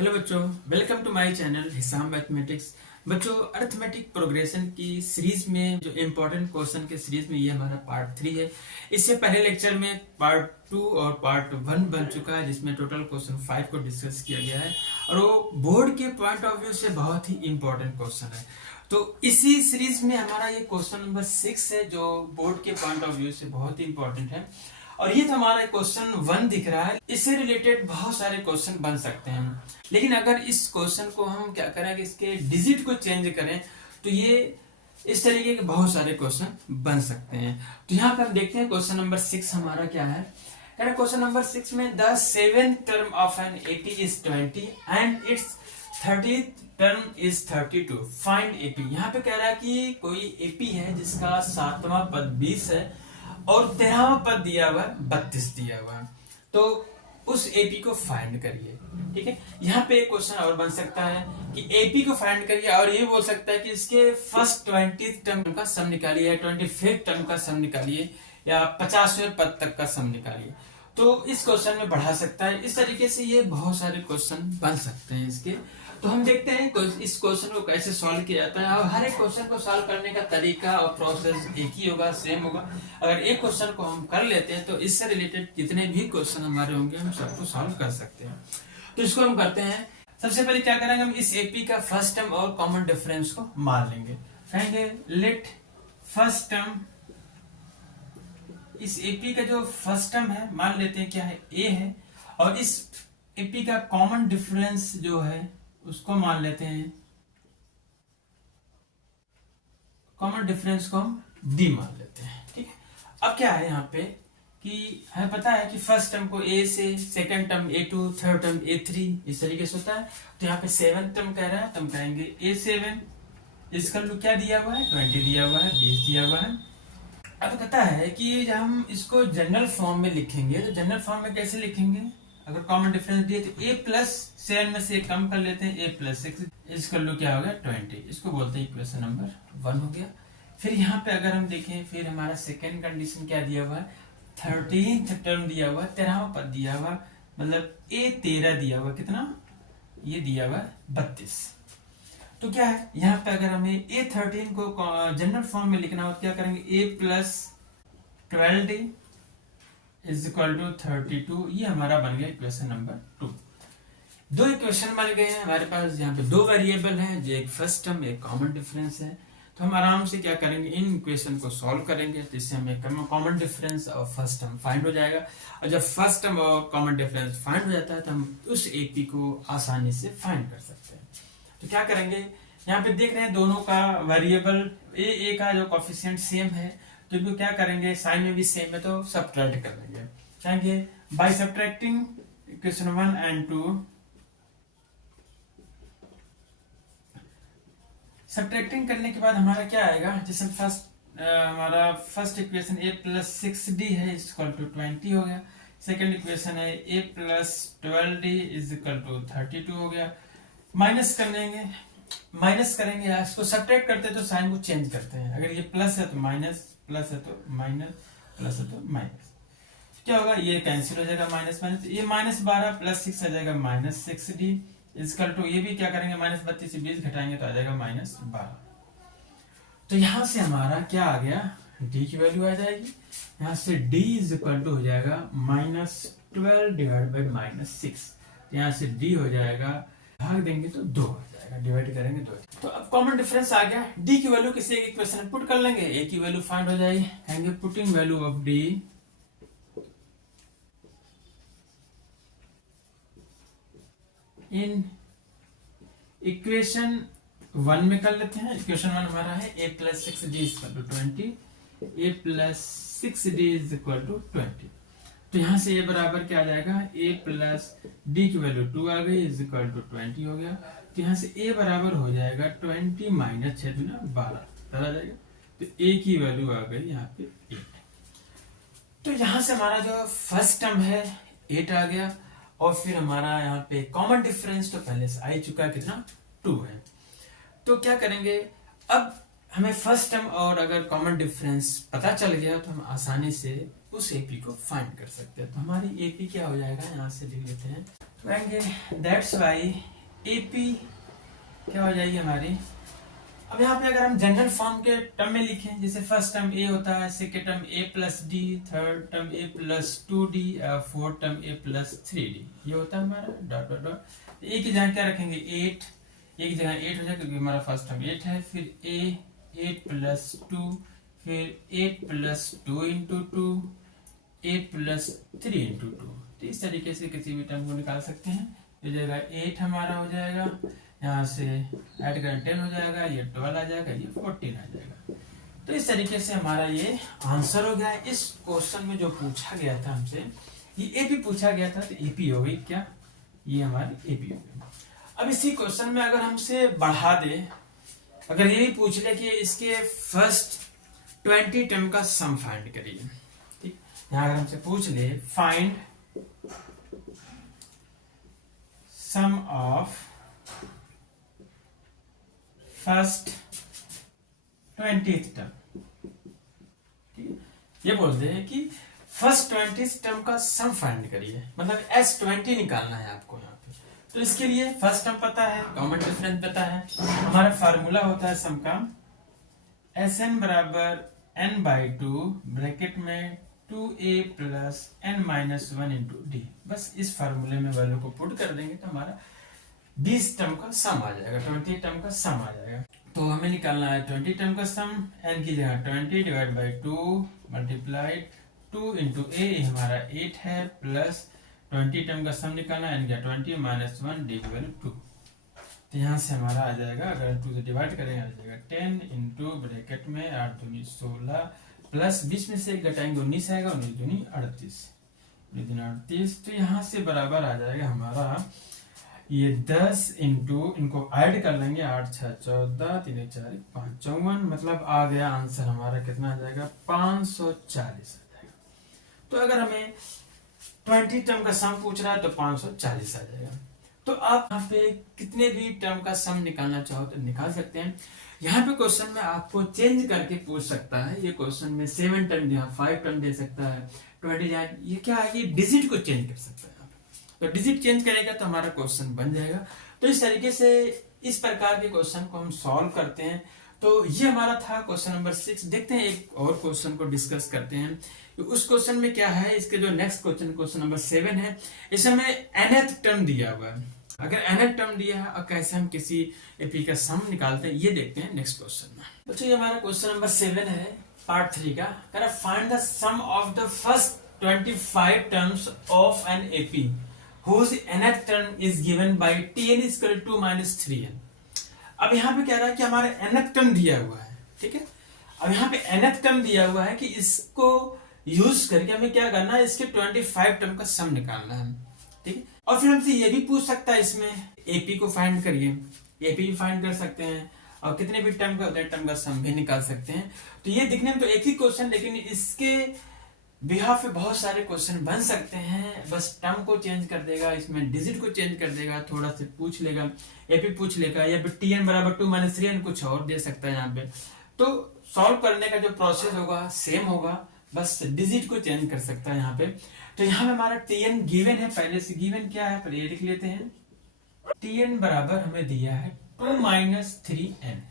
Hello बच्चों, welcome to my channel Hisam mathematics. बच्चों, arithmetic progression की सीरीज में जो इम्पोर्टेंट क्वेश्चन के सीरीज में ये हमारा पार्ट 3 है। इससे पहले लेक्चर में पार्ट 2 और पार्ट 1 बन चुका है, जिसमें टोटल क्वेश्चन 5 को डिस्कस किया गया है और वो बोर्ड के पॉइंट ऑफ व्यू से बहुत ही इम्पोर्टेंट क्वेश्चन है। तो इसी सीरीज में हमारा ये क्वेश्चन नंबर 6 है, जो बोर्ड के पॉइंट ऑफ व्यू से बहुत ही इम्पोर्टेंट है। और ये तो हमारा क्वेश्चन 1 दिख रहा है। इससे रिलेटेड बहुत सारे क्वेश्चन बन सकते हैं, लेकिन अगर इस क्वेश्चन को हम क्या करें कि इसके डिजिट को चेंज करें तो ये इस तरीके के बहुत सारे क्वेश्चन बन सकते हैं। तो यहाँ पे हम देखते हैं क्वेश्चन नंबर 6 हमारा क्या है। क्वेश्चन नंबर 6 में the 7th term of an AP is 20 and it's 30th term is 32, find AP. यहाँ पे कह रहा है कि कोई एपी है जिसका 7वां पद 20 है और 13वां पद दिया हुआ है 32 दिया हुआ है, तो उस एपी को फाइंड करिए। ठीक है, यहाँ पे एक क्वेश्चन और बन सकता है कि एपी को फाइंड करिए और ये बोल सकता है कि इसके फर्स्ट 20th टर्म का सम निकालिए, 25th टर्म का सम निकालिए या 50वें पद तक का सम निकालिए। तो इस क्वेश्चन में बढ़ा सकता है। इस तरीके से ये बहुत सारे क्वेश्चन बन सकते हैं इसके। तो हम देखते हैं इस क्वेश्चन को कैसे सॉल्व किया जाता है और हर एक क्वेश्चन को सॉल्व करने का तरीका और प्रोसेस एक ही होगा, सेम होगा। अगर एक क्वेश्चन को हम कर लेते हैं तो इससे रिलेटेड जितने भी क्वेश्चन हमारे होंगे हम सबको सॉल्व कर सकते हैं। तो इसको हम करते हैं। सबसे पहले क्या करेंगे, हम इस एपी का फर्स्ट टर्म और कॉमन डिफरेंस को मान लेंगे। कहेंगे लेट फर्स्ट टर्म, इस एपी का जो फर्स्ट टर्म है मान लेते हैं क्या है, ए है, और इस एपी का कॉमन डिफरेंस जो है उसको मान लेते हैं, कॉमन डिफरेंस को हम डी मान लेते हैं। ठीक है, अब क्या है यहाँ पे कि हमें पता है कि फर्स्ट टर्म को ए से, second term A2, third term A3 इस तरीके से होता है। तो यहाँ पे 7th टर्म कह रहा है तो हम कहेंगे A7, इसका क्या दिया हुआ है 20 दिया हुआ है, 20 दिया हुआ है। अब पता है कि जब हम इसको जनरल फॉर्म में लिखेंगे तो जनरल फॉर्म में कैसे लिखेंगे, अगर कॉमन डिफरेंस दिए तो A+7 में से कम कर लेते हैं, A+6, इसका लो क्या हो गया 20, इसको बोलते हैं इक्वेशन नंबर 1 हो गया। फिर यहाँ पे अगर हम देखें, फिर हमारा सेकेंड कंडीशन क्या दिया हुआ है, 13th टर्म दिया हुआ, 13वां पद दिया हुआ, मतलब A13 दिया हुआ, कितना ये दिया हुआ 32। तो क्या है यहाँ पे अगर हमें A13 को जनरल फॉर्म में लिखना हो तो क्या करेंगे, A+12 इज इक्वल टू 32। ये हमारा बन गया इक्वेशन नंबर 2। दो इक्वेशन बन गए हैं हमारे पास। यहाँ पे दो वेरिएबल हैं, जो एक फर्स्ट टर्म एक कॉमन डिफरेंस है। तो हम आराम से क्या करेंगे, इन इक्वेशन को सॉल्व करेंगे, जिससे हमें कॉमन डिफरेंस और फर्स्ट टर्म फाइंड हो जाएगा। और जब फर्स्ट टर्म और कॉमन डिफरेंस फाइंड हो जाता है तो हम उस एपी को आसानी से फाइंड कर सकते हैं। तो क्या करेंगे, यहाँ पे देख रहे हैं दोनों का वेरिएबल ए का जो कोफिशिएंट सेम है, तो इनको क्या करेंगे, साइन में भी सेम है तो सब्ट्रैक्ट कर लेंगे। चाहेंगे by subtracting equation 1 and 2, subtracting करने के बाद हमारा क्या आएगा, जैसे हमारा फर्स्ट इक्वेशन A+6D है इक्वल टू 20 हो गया। सेकंड इक्वेशन है A+12D इज इक्वल टू 32 हो गया। माइनस करेंगे या इसको सब्ट्रैक्ट करते हैं तो साइन को चेंज करते हैं। अगर ये प्लस है तो माइनस, प्लस है तो माइनस, प्लस है तो माइनस, क्या होगा, ये कैंसिल हो जाएगा, माइनस माइनस, ये -12 +6 आ जाएगा -6D इक्वल टू, ये भी क्या करेंगे, -32 से 20 घटाएंगे तो आ जाएगा -12। तो यहां से हमारा क्या आ गया, D की वैल्यू आ जाएगी। यहां से D इज इक्वल टू हो जाएगा -12 डिवाइड बाई -6। यहां से D हो जाएगा, भाग देंगे तो 2 हो जाएगा, डिवाइड करेंगे 2। तो अब कॉमन डिफरेंस आ गया। D की वैल्यू किसी एक इक्वेशन में पुट कर लेंगे, A की वैल्यू फाइंड हो जाएगी। कहेंगे putting value of D in equation 1 में कर लेते हैं। इक्वेशन 1 हमारा है A+6D equal to 20, A+6D is equal to 20। तो यहां से ये बराबर क्या आ जाएगा, A+D की वैल्यू 2 आ गई इज इक्वल टू 20 हो गया। तो यहां से A बराबर हो जाएगा 20 माइनस 6 दूना 12 आ जाएगा। तो A की वैल्यू आ गई यहाँ पे 8। तो यहां से हमारा जो फर्स्ट टर्म है 8 आ गया, और फिर हमारा यहाँ पे कॉमन डिफरेंस तो पहले से आ ही चुका है, कितना 2 है। तो क्या करेंगे, अब हमें फर्स्ट टर्म और अगर कॉमन डिफरेंस पता चल गया तो हम आसानी से उस एपी को फाइंड कर सकते हैं। तो हमारी एपी क्या हो जाएगा, यहाँ से लिख लेते हैं, तो कहेंगे दैट्स वाई एपी क्या हो जाएगी हमारी। अब यहाँ पे अगर हम जनरल फॉर्म के टर्म में लिखें, जैसे फर्स्ट टर्म ए होता है, सेकेंड टर्म ए प्लस डी, थर्ड टर्म ए प्लस 2d, फोर्थ टर्म ए प्लस 3d, ये होता है हमारा डॉट डॉट डॉट। ए की जगह क्या रखेंगे 8, ए की जगह 8 हो जाएगा क्योंकि हमारा फर्स्ट टर्म 8 है, फिर ए 8 प्लस 2, फिर 8 प्लस 2 इंटू 2, 8 प्लस 3 इंटू 2। तो इस तरीके से किसी भी टर्म को निकाल सकते हैं। ये जगह 8 हमारा हो जाएगा, यहाँ से ऐड करें 10 हो जाएगा, ये 12 आ जाएगा, ये 14 आ जाएगा। तो इस तरीके से हमारा ये आंसर हो गया। इस क्वेश्चन में जो पूछा गया था हमसे, ये एपी पूछा गया था, तो एपी हो गई क्या, ये हमारी एपी हो गई। अब इसी क्वेश्चन में अगर हमसे बढ़ा दे, अगर ये भी पूछ ले कि इसके फर्स्ट 20 टर्म का सम फाइंड करिए, ठीक, यहाँ अगर हमसे पूछ ले find sum of first 20th term, ये बोलते हैं कि फर्स्ट 20th टर्म का सम फाइंड करिए, मतलब S20 निकालना है आपको यहाँ पे। तो इसके लिए फर्स्ट टर्म पता है, कॉमन डिफरेंस पता है, हमारा फार्मूला होता है सम का Sn बराबर n/2 ब्रैकेट में 2a plus n minus 1 into D. बस इस फार्मूले में वैल्यू को पुट कर देंगे तो हमारा 20 टर्म का सम आ जाएगा, 20 टर्म का सम आ जाएगा। तो हमें निकालना है 20 टर्म का सम, n की जगह 20 डिवाइड बाई 2 मल्टीप्लाइड 2 इंटू ए हमारा 8 है, प्लस 20 टर्म का सम निकालना है, n की 20 माइनस 1 डी की वैल्यू 2। तो यहाँ से हमारा आ जाएगा, अगर 2 से डिवाइड करेंगे आ जाएगा 10 इंटू ब्रैकेट में 8 दूनी 16 प्लस 20 में से 1 घटाएंगे 19 आएगा, 19 दूनी 38, 38। तो यहाँ से बराबर आ जाएगा हमारा ये 10 इंटू, इनको ऐड कर लेंगे 8 6 14 3 4 5 54, मतलब आ गया आंसर हमारा कितना आ जाएगा 540 आ जाएगा। तो अगर हमें 20 टर्म का सम पूछ रहा है तो 540 आ जाएगा। तो आप यहाँ पे कितने भी टर्म का सम निकालना चाहो तो निकाल सकते हैं। यहाँ पे क्वेश्चन में आपको चेंज करके पूछ सकता है, ये क्वेश्चन में 7 टर्म दिया, 5 टर्म दे सकता है, 20 ये क्या है, ये डिजिट को चेंज कर सकता है। तो डिजिट चेंज करेगा तो हमारा क्वेश्चन बन जाएगा। तो इस तरीके से इस प्रकार के क्वेश्चन को हम सॉल्व करते हैं। तो ये हमारा था क्वेश्चन नंबर 6। देखते हैं एक और क्वेश्चन को डिस्कस करते हैं। तो उस क्वेश्चन में क्या है, इसके जो नेक्स्ट क्वेश्चन नंबर 7 है, इसमें nth टर्म दिया हुआ है। अगर nth टर्म दिया है और कैसे हम किसी एपी का सम निकालते हैं ये देखते हैं नेक्स्ट क्वेश्चन में। बच्चों ये हमारा क्वेश्चन नंबर 7 है पार्ट 3 का। कह रहा find the sum of the first 25 terms of an AP whose nth term is given by tn is equal to minus 3n। अब यहाँ पे कह रहा है कि हमारे nth टर्म दिया हुआ है, ठीक है। अब यहाँ पे nth टर्म दिया हुआ है कि इसको यूज करके हमें क्या करना है, इसके 25 टर्म का सम निकालना है, ठीक है। और फिर हमसे ये भी पूछ सकता है इसमें एपी को फाइंड करिए, एपी भी फाइंड कर सकते हैं और कितने भी टर्म का उतने टर्म का सम भी निकाल सकते हैं। तो ये दिखने में तो एक ही क्वेश्चन, लेकिन इसके बिहाफ पे बहुत सारे क्वेश्चन बन सकते हैं। बस टर्म को चेंज कर देगा, इसमें डिजिट को चेंज कर देगा, थोड़ा सा पूछ लेगा, एपी पूछ लेगा, या फिर टीएन बराबर 2 माइनस 3n कुछ और दे सकता है यहाँ पे। तो सॉल्व करने का जो प्रोसेस होगा सेम होगा, बस डिजिट को चेंज कर सकता है यहाँ पे। तो यहाँ पे हमारा टीएन गिवन है, पहले से गिवन क्या है पहले ये लिख लेते हैं। टीएन बराबर हमें दिया है 2 माइनस 3n,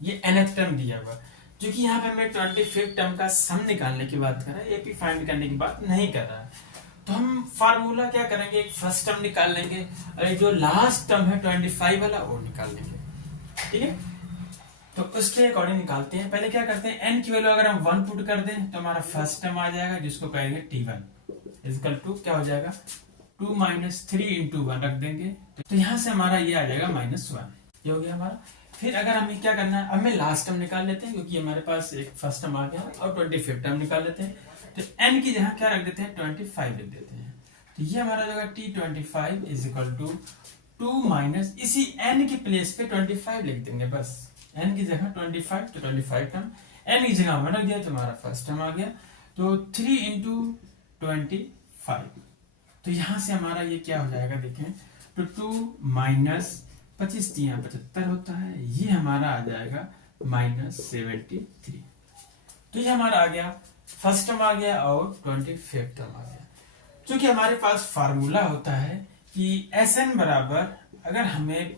ये nth टर्म दिया हुआ, जो कि यहाँ पे हमें 25 टर्म का सम निकालने की बात कर रहा है, एपी फाइंड करने की बात नहीं कर रहा है। तो हम फार्मूला क्या करेंगे, एक फर्स्ट टर्म निकाल लेंगे और जो लास्ट टर्म है 25 वाला वो निकाल लेंगे, ठीक है। तो उसके अकॉर्डिंग निकालते हैं। पहले क्या करते हैं, n की वैल्यू अगर हम 1 पुट कर दें तो हमारा फर्स्ट टर्म आ जाएगा, जिसको कहेंगे t1 इक्वल टू क्या हो जाएगा 2 माइनस 3 इंटू 1 रख देंगे। तो यहाँ से हमारा ये आ जाएगा -1, ये हो गया हमारा। फिर अगर हमें क्या करना है, अब हमें लास्ट टर्म निकाल लेते हैं क्योंकि हमारे पास एक फर्स्ट टर्म आ गया, और 25 टर्म निकाल लेते हैं। तो n की जगह क्या रख देते हैं 25 लिख देते हैं। तो ये हमारा जगह t25 is equal to 2 minus, इसी n की प्लेस पे 25 लिख देंगे, बस n की जगह 25 तो 25 टर्म, n की जगह 1 रख दिया तो हमारा फर्स्ट टर्म आ गया। तो 3 इंटू 25, तो यहां से हमारा ये क्या हो जाएगा देखें, तो 2 माइनस 25 75 होता है, ये हमारा आ जाएगा -73। तो ये हमारा आ गया फर्स्ट टर्म आ गया और 25 टर्म आ गया। क्योंकि हमारे पास फार्मूला होता है कि Sn बराबर, अगर हमें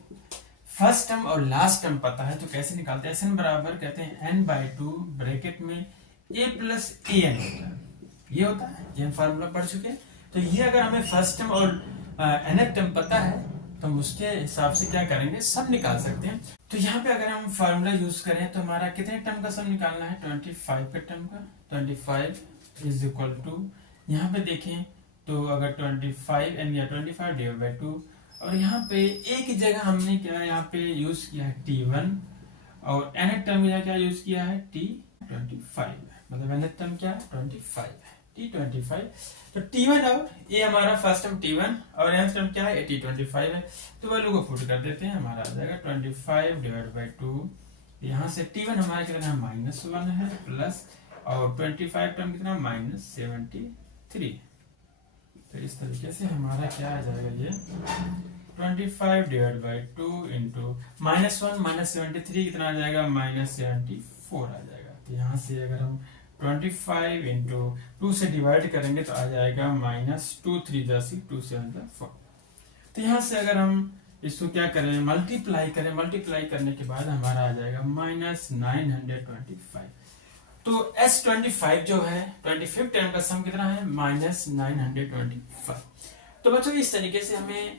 फर्स्ट टर्म और लास्ट टर्म पता है तो कैसे निकालते हैं, Sn बराबर कहते हैं n/2 ब्रैकेट में a प्लस an होता है, ये होता है, ये हम फार्मूला पढ़ चुके हैं। तो ये अगर हमें फर्स्ट टर्म और nth टर्म पता है तो हम उसके हिसाब से क्या करेंगे, सम निकाल सकते हैं। तो यहाँ पे अगर हम फार्मूला यूज करें तो हमारा कितने टर्म का सम निकालना है, 25 के टर्म का। 25 इज इक्वल टू, यहाँ पे देखें तो अगर 25 n या 25 डिवाइड बाई 2, और यहाँ पे एक ही जगह हमने क्या यहाँ पे यूज किया है t1, और nth टर्म यहाँ क्या यूज किया है t25, मतलब nth टर्म क्या है 25 है, t25। तो t1 और ये हमारा फर्स्ट टर्म t1 और nth टर्म क्या है t25 है। तो वैल्यू को पुट कर देते हैं, हमारा आ जाएगा 25 डिवाइड बाई 2, यहाँ से t1 हमारा कितना -1 है प्लस, और 25 टर्म कितना -73। तो इस तरीके से हमारा क्या आ जाएगा, ये 25 डिवाइड बाई 2 इंटू -1 -73 कितना आ जाएगा, -74 आ जाएगा। तो यहाँ से अगर हम 25 इंटू 2 से डिवाइड करेंगे तो आ जाएगा -2 3 2 7 4। तो यहाँ से अगर हम इसको क्या करें, मल्टीप्लाई करें, मल्टीप्लाई करने के बाद हमारा आ जाएगा -925। तो S25 जो है 25 टर्म का सम कितना है, -925। तो बच्चों इस तरीके से हमें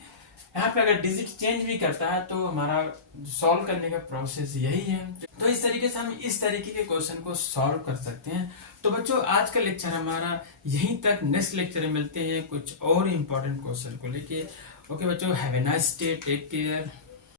यहाँ पे अगर डिजिट चेंज भी करता है तो हमारा सॉल्व करने का प्रोसेस यही है। तो इस तरीके से हम इस तरीके के क्वेश्चन को सॉल्व कर सकते हैं। तो बच्चों आज का लेक्चर हमारा यहीं तक, नेक्स्ट लेक्चर में मिलते हैं कुछ और इम्पोर्टेंट क्वेश्चन को लेके। ओके बच्चों, have a nice day, take care.